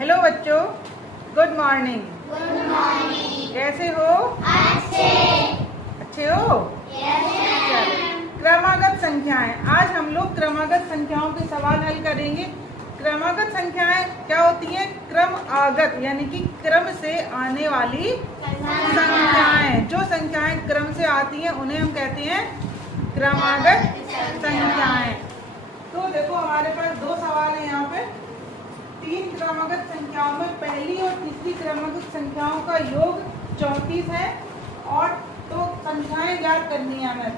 Hello बच्चों, good morning. Good morning. कैसे हो? अच्छे हो? यस। क्रमागत संख्याएं। आज हम लोग क्रमागत संख्याओं के सवाल हल करेंगे। क्रमागत संख्याएं क्या होती हैं? क्रम आगत यानी कि क्रम से आने वाली संख्याएं। जो संख्याएं क्रम से आती हैं उन्हें हम कहते हैं क्रमागत संख्याएं। तो देखो हमारे पास दो सवाल है यहाँ पे। तीन क्रमागत संख्याओं में पहली और तीसरी क्रमागत संख्याओं का योग 34 है और तो संख्याएं ज्ञात करनी है हमें।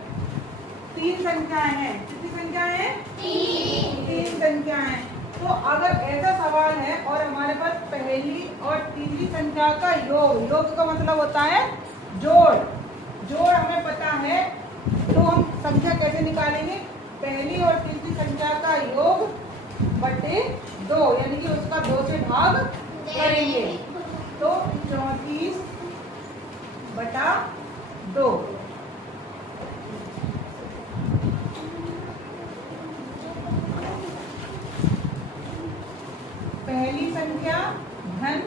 तीन संख्याएं हैं। कितनी संख्याएं हैं? तीन संख्याएं। तो अगर ऐसा सवाल है और हमारे पास पहली और तीसरी संख्या का योग का मतलब होता है जोड़ हमें पता है, तो हम संख्या कैसे निकालेंगे? पहली और तीसरी संख्या का योग बटे 2 यानी कि उसका 2 से भाग करेंगे। तो 34 बटा 2। पहली संख्या धन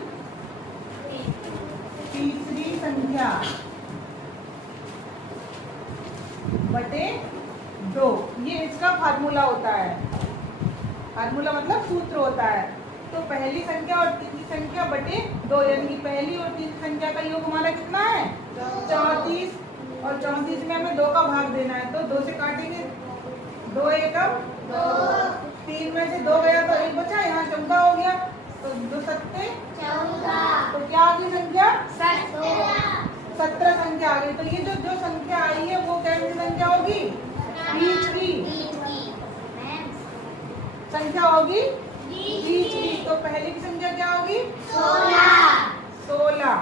तीसरी संख्या बटे 2। ये इसका फार्मूला होता है। फार्मूला मतलब सूत्र होता है। तो पहली संख्या और तीसरी संख्या बटे 2 यानी कि पहली और तीसरी संख्या का योग हमारा कितना है? 34। और 34 में हमें 2 का भाग देना है, तो 2 से काटेंगे। 2 एकम 3 में से 2 गया तो 1 बचा, यहाँ 14 हो गया। तो 2 सत्ते 14। तो क्या आ गई संख्या? 17 संख्या आ गई। तो ये जो संख्या आई है वो कैसी संख्या होगी? बीच की संख्या होगी, बीच की। तो पहली की संख्या क्या होगी? 16।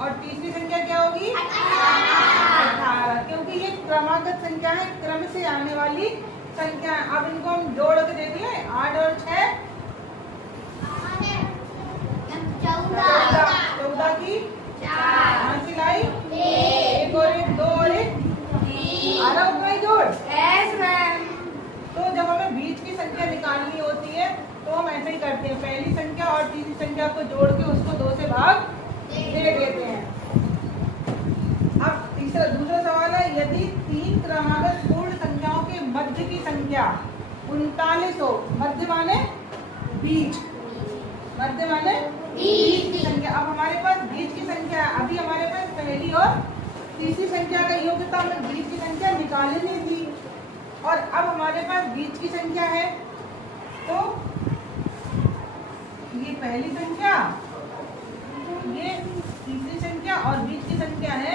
और तीसरी संख्या क्या होगी? 18। क्योंकि ये क्रमागत संख्या है, क्रम से आने वाली संख्या है। अब इनको हम जोड़ के देख लें। 8 और 6 14 की 4 सिलाई 1 और 1 2 और 1 आ रहा उतना ही जोड़। तो जब हमें बीच की संख्या निकालनी होती है तो हम ऐसे ही करते हैं। पहली संख्या और तीसरी संख्या को जोड़ के उसको 2 से भाग दे देते हैं। अब दूसरा सवाल है, यदि तीन क्रमागत पूर्ण संख्याओं के मध्य की संख्या 39 हो। मध्य माने बीच, मध्य माने बीच की संख्या। अब हमारे पास बीच की संख्या है। अभी हमारे पास पहली और तीसरी संख्या का योग था, हमें बीच की संख्या निकालनी थी। और अब हमारे पास बीच की संख्या है, तो ये पहली संख्या, ये तीसरी संख्या और बीच की संख्या है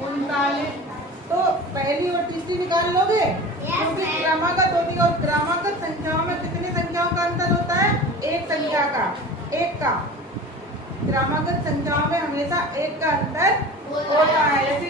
39। तो पहली और तीसरी निकाल लोगे? क्योंकि क्रमागत होती है और क्रमागत संख्याओं में कितने संख्याओं का अंतर होता है? एक संख्या का, एक का। क्रमागत संख्याओं में हमेशा एक का अंतर होता है। जैसे